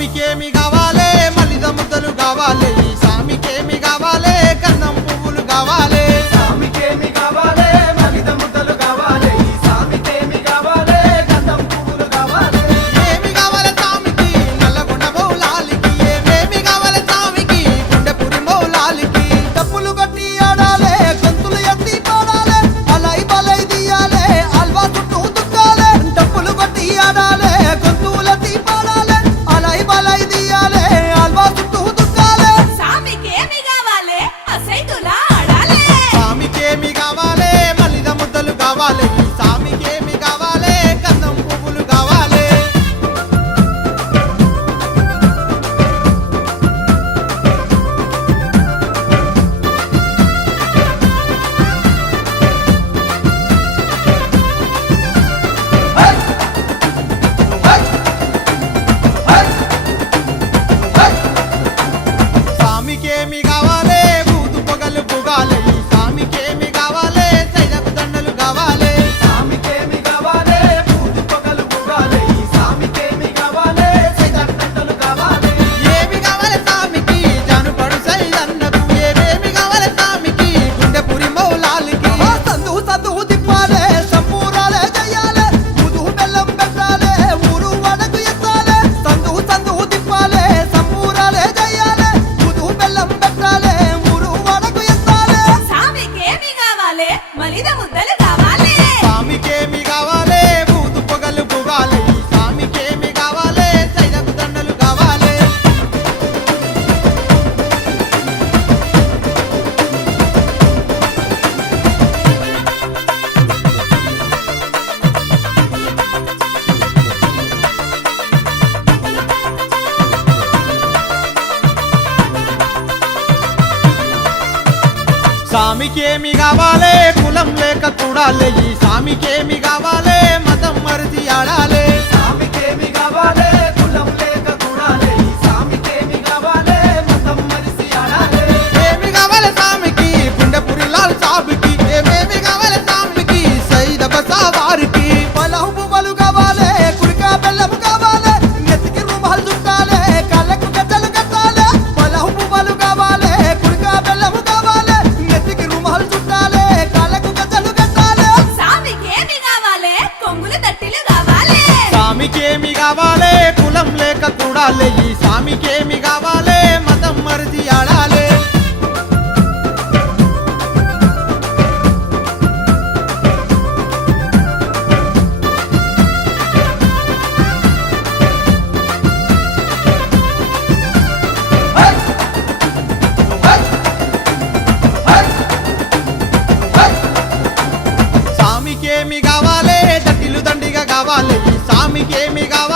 సామికేమి కావాలే మలిద ముద్దలు కావాలే ఈ సామికేమి కావాలే గంధం పువ్వులు కావాలే సామికేమి కావాలే మలిద ముద్దలు కావాలే ఈ సామికేమి కావాలే గంధం పువ్వులు కావాలే ఏమి కావాలే సామికి నల్లగొండ మౌలాలికి ఏమేమి కావాలే సామికి గుండెపురి మౌలాలికి డప్పులు కొట్టి ఆడాలే గొంతులు ఎత్తి పాడాలే అలై బలై దియాలే అల్వా చుట్టూ దుక్కాలే డప్పులు కొట్టి ఆడాలే గొంతులు ఎత్తి పాడాలే అలై బలై దియాలే అల్వా చుట్టూ దుక్కాలే సామికేమి కావాలే అసైతులా ఆడాలే సామికేమి కావాలే మలిద ముద్దలు కావాలే ఈ సామికేమి కావాలే గంధం పువ్వులు కావాలే హై హై హై హై సామికేమి కావాలే బూదు పొగలు పొగాలే ఈ సామికేమి కావాలే సైదపు దండలు కావాలే సామికేమి కావాలే పూది పొగలు పొగాలే ఈ సామికేమి కావాలే సైదంటలు కావాలే ఏమి కావాలే సామికి జానుపడు సైదన్నకు ఏమేమి కావాలే సామికి గుండెపురి మౌలాలికి సందు సందు తిప్పాలే సంపూరాలే చెయ్యాలే ముదు బెల్లం పెట్టాలే ఊరు వడకు ఎత్తాలే సందు సందు తిప్పాలే సంపూరాలే చెయ్యాలే ముదు బెల్లం పెట్టాలే ఊరు వడకు ఎత్తాలే సామికేమి కావాలే మలిద ముద్దలు కావాలే సామికేమి కావాలే బూదు పొగలు పొగాలే ఈ సామికేమి కావాలే సైదపు దండలు కావాలే సామికేమి కావాలే కులం లేక చూడాలే ఈ సామికేమి కావాలే మతం మరిచి ఆడాలే సామికేమి కావాలే కులం లేక కూడాలే ఈ సామికేమి కావాలే మతం మరిసి ఆడాలే ఏమి కావాలే సామికి గుండెపురి లాల్ సాబికి ఏమేమి కావాలే సామికి సైదబ సావారికి పొలం పువ్వులు కావాలే కుడికా బెల్లం కావాలే నెత్తికి రుమాలు చుట్టాలే కళ్ళకు గజ్జలు కట్టాలే పొలం పువ్వులు కావాలే కుడికా బెల్లం కావాలే నెత్తికి రుమాలు చుట్టాలే కళ్ళకు గజ్జలు కట్టాలే సామికేమి కావాలే కొంగులు తట్టిలు కావాలే సామికేమి కావాలే కులం లేక చూడాలే ఈ సామికేమి కావాలే మతం మరిచి ఆడాలే హై హై హై హై సామికేమి కావాలే దట్టిలు దండిగా కావాలే ఈ సామికేమి కావాలే